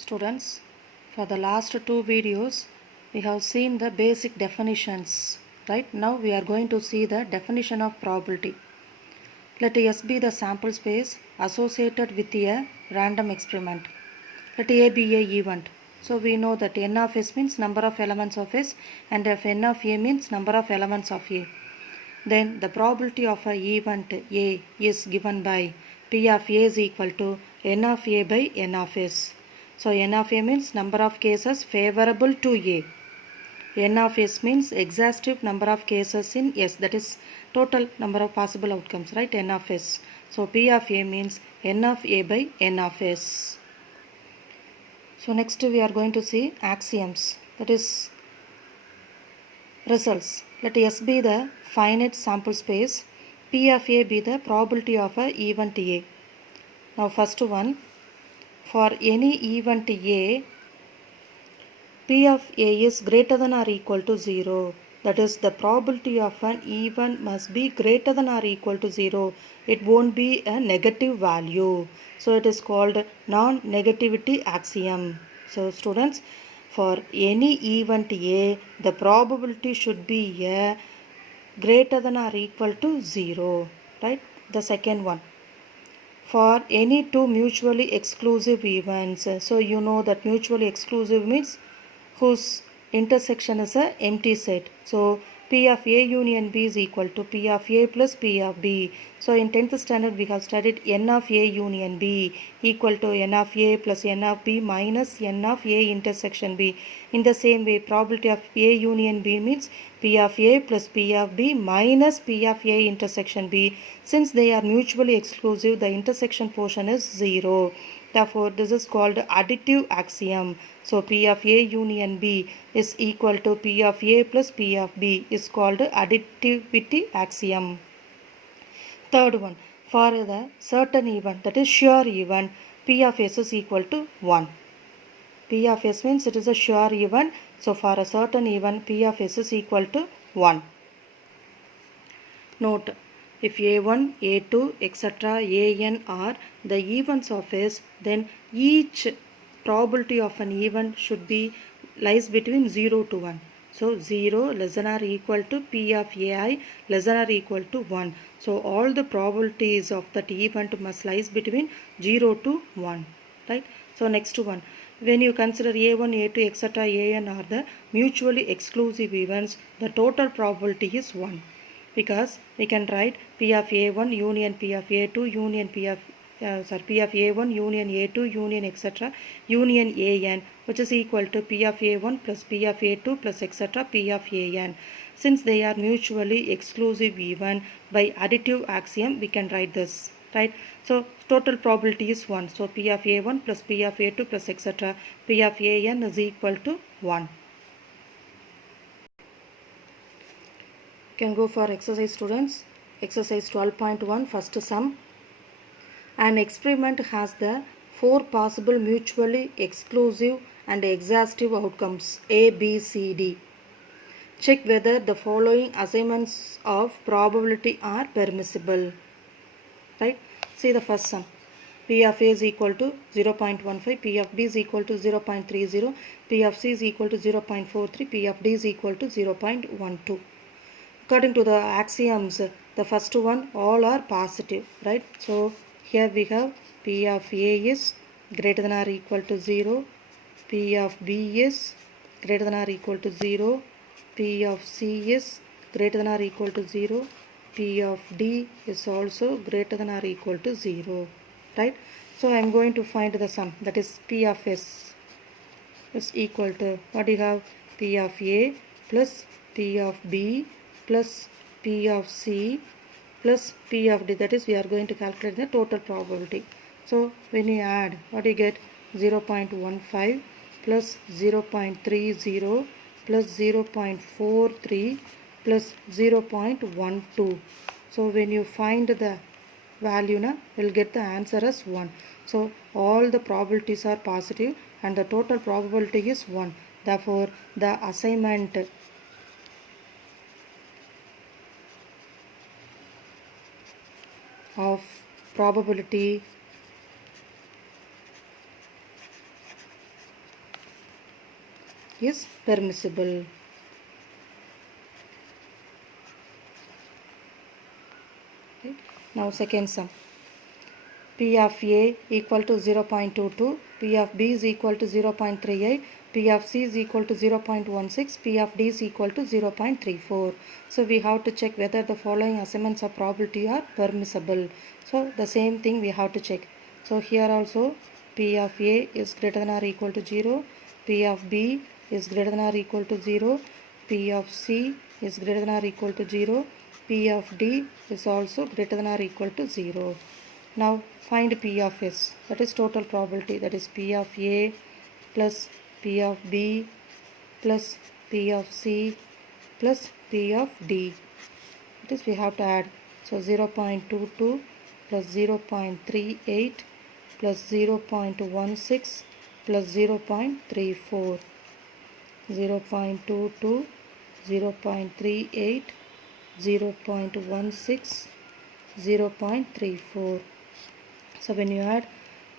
Students, for the last two videos, we have seen the basic definitions. Right now, we are going to see the definition of probability. Let S be the sample space associated with a random experiment. Let A be a event. So we know that N of S means number of elements of S, and if N of A means number of elements of A. Then the probability of an event A is given by P of A is equal to N of A by N of S. So N of A means number of cases favorable to A. N of S means exhaustive number of cases in S, that is total number of possible outcomes, right? N of S. So P of A means N of A by N of S. So next we are going to see axioms, that is results. Let S be the finite sample space, P of A be the probability of a event A. Now first one, for any event A, P of A is greater than or equal to 0. That is, the probability of an event must be greater than or equal to 0. It won't be a negative value. So it is called non-negativity axiom. So students, for any event A, the probability should be a greater than or equal to 0. Right? The second one, for any two mutually exclusive events. So you know that mutually exclusive means whose intersection is a empty set. So P of A union B is equal to P of A plus P of B. So in 10th standard we have studied N of A union B equal to N of A plus N of B minus N of A intersection B. In the same way, probability of A union B means P of A plus P of B minus P of A intersection B. Since they are mutually exclusive, the intersection portion is 0. Therefore, this is called additive axiom. So, P of A union B is equal to P of A plus P of B is called additivity axiom. Third one, for the certain event, that is sure event, P of S is equal to 1. P of S means it is a sure event. So, for a certain event, P of S is equal to 1. Note, if A1, A2, etc. An are the events of S, then each probability of an event should be lies between 0 to 1. So 0 less than or equal to P of Ai less than or equal to 1. So all the probabilities of that event must lies between 0 to 1. Right? So next one. When you consider A1, A2, etc. An are the mutually exclusive events, the total probability is 1. Because we can write P of A1 union P of A2 union P of A1 union A2 union etc. union An, which is equal to P of A1 plus P of A2 plus etc. P of An. Since they are mutually exclusive even, by additive axiom we can write this, right? So total probability is 1. So P of A1 plus P of A2 plus etc. P of An is equal to 1. Can go for exercise, students. Exercise 12.1, first sum. An experiment has the 4 possible mutually exclusive and exhaustive outcomes A, B, C, D. Check whether the following assignments of probability are permissible. Right? See the first sum. P of A is equal to 0.15, P of B is equal to 0.30, P of C is equal to 0.43, P of D is equal to 0.12. According to the axioms, the first one, all are positive, right? So here we have P of A is greater than or equal to 0, P of B is greater than or equal to 0, P of C is greater than or equal to 0, P of D is also greater than or equal to 0, right? So I am going to find the sum, that is P of S is equal to, what do you have? P of A plus P of B plus P of C plus P of D, that is we are going to calculate the total probability. So when you add, what do you get? 0.15 plus 0.30 plus 0.43 plus 0.12. So when you find the value, you will get the answer as 1. So all the probabilities are positive and the total probability is 1. Therefore the assignment of probability is permissible. Okay. Now second sum. P of A equal to 0.22, P of B is equal to 0.38, P of C is equal to 0.16, P of D is equal to 0.34. So we have to check whether the following assignments of probability are permissible. So the same thing we have to check. So here also P of A is greater than or equal to 0, P of B is greater than or equal to 0, P of C is greater than or equal to 0, P of D is also greater than or equal to 0. Now find P of S, that is total probability, that is P of A plus P of B plus P of C plus P of D. That is we have to add. So 0.22 plus 0.38 plus 0.16 plus 0.34. 0.22, 0.38, 0.16, 0.34. So when you add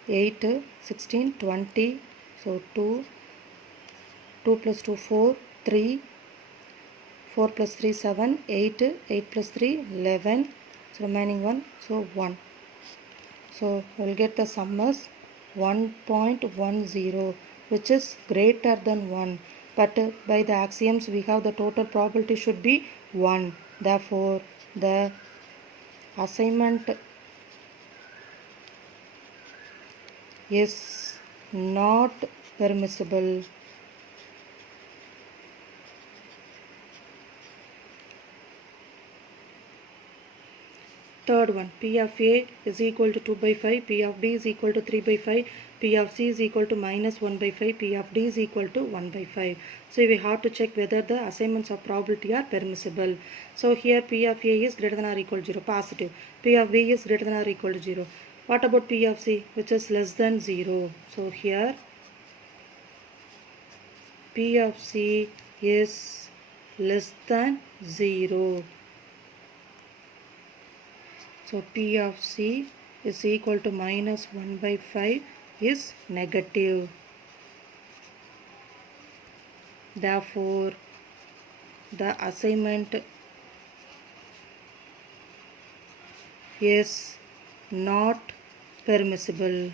8, 16, 20, so 2 plus 2, 4, 3, 4 plus 3, 7, 8, 8 plus 3, 11, so remaining 1, so 1. So we'll get the sum as 1.10, which is greater than 1. But by the axioms we have the total probability should be 1. Therefore the assignment is not permissible. Third one, P of A is equal to 2 by 5, P of B is equal to 3 by 5, P of C is equal to minus 1 by 5, P of D is equal to 1 by 5. So we have to check whether the assignments of probability are permissible. So here P of A is greater than or equal to 0, positive. P of B is greater than or equal to 0. What about P of C, which is less than 0? So here P of C is less than 0. So P of C is equal to minus 1 by 5 is negative. Therefore, the assignment is not permissible.